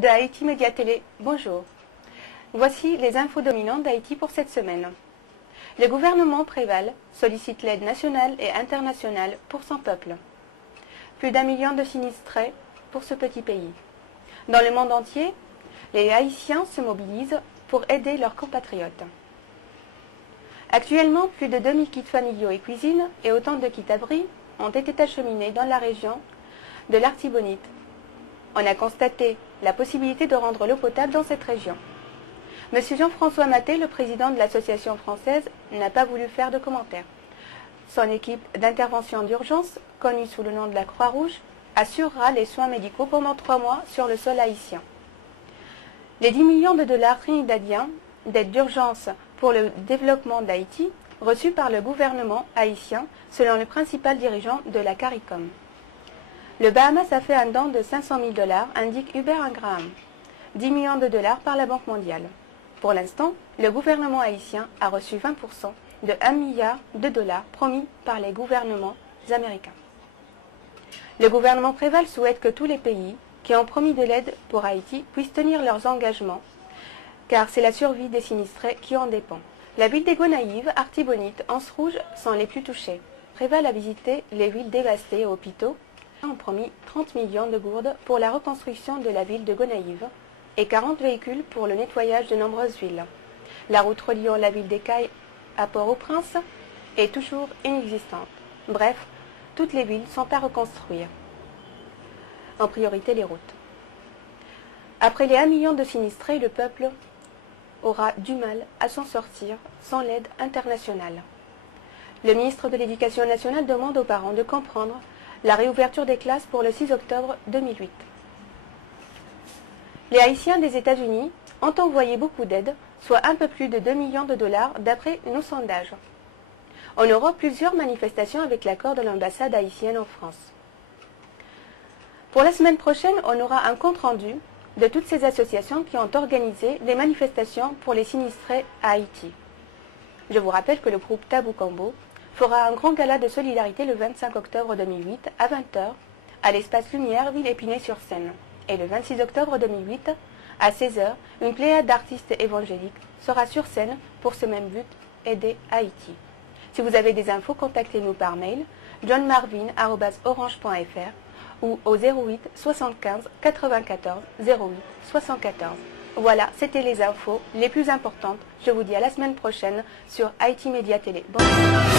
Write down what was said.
de Haïti Média Télé, bonjour. Voici les infos dominantes d'Haïti pour cette semaine. Le gouvernement Préval sollicite l'aide nationale et internationale pour son peuple. Plus d'1 million de sinistrés pour ce petit pays. Dans le monde entier, les Haïtiens se mobilisent pour aider leurs compatriotes. Actuellement, plus de 2000 kits familiaux et cuisine et autant de kits abris ont été acheminés dans la région de l'Artibonite. On a constaté la possibilité de rendre l'eau potable dans cette région. Monsieur Jean-François Maté, le président de l'association française, n'a pas voulu faire de commentaires. Son équipe d'intervention d'urgence, connue sous le nom de la Croix-Rouge, assurera les soins médicaux pendant 3 mois sur le sol haïtien. Les 10 millions de dollars trinidadiens d'aide d'urgence pour le développement d'Haïti, reçus par le gouvernement haïtien, selon le principal dirigeant de la CARICOM. Le Bahamas a fait un don de 500 000 $, indique Hubert Ingraham. 10 millions de dollars par la Banque mondiale. Pour l'instant, le gouvernement haïtien a reçu 20% de 1 milliard de dollars promis par les gouvernements américains. Le gouvernement Préval souhaite que tous les pays qui ont promis de l'aide pour Haïti puissent tenir leurs engagements, car c'est la survie des sinistrés qui en dépend. La ville des Gonaïves, Artibonite, Anse Rouge sont les plus touchées. Préval a visité les villes dévastées et hôpitaux, ont promis 30 millions de gourdes pour la reconstruction de la ville de Gonaïves et 40 véhicules pour le nettoyage de nombreuses villes. La route reliant la ville d'Écailles à Port-au-Prince est toujours inexistante. Bref, toutes les villes sont à reconstruire. En priorité les routes. Après les 1 million de sinistrés, le peuple aura du mal à s'en sortir sans l'aide internationale. Le ministre de l'Éducation nationale demande aux parents de comprendre la réouverture des classes pour le 6 octobre 2008. Les Haïtiens des États-Unis ont envoyé beaucoup d'aide, soit un peu plus de 2 millions de dollars d'après nos sondages. On aura plusieurs manifestations avec l'accord de l'ambassade haïtienne en France. Pour la semaine prochaine, on aura un compte-rendu de toutes ces associations qui ont organisé des manifestations pour les sinistrés à Haïti. Je vous rappelle que le groupe Tabou Combo fera un grand gala de solidarité le 25 octobre 2008 à 20 h à l'espace Lumière, ville Épinay-sur-Seine. Et le 26 octobre 2008 à 16 h, une pléiade d'artistes évangéliques sera sur scène pour ce même but, aider Haïti. Si vous avez des infos, contactez-nous par mail johnmarvin@orange.fr ou au 08 75 94 08 74. Voilà, c'était les infos les plus importantes. Je vous dis à la semaine prochaine sur Haïti Média Télé. Bonjour.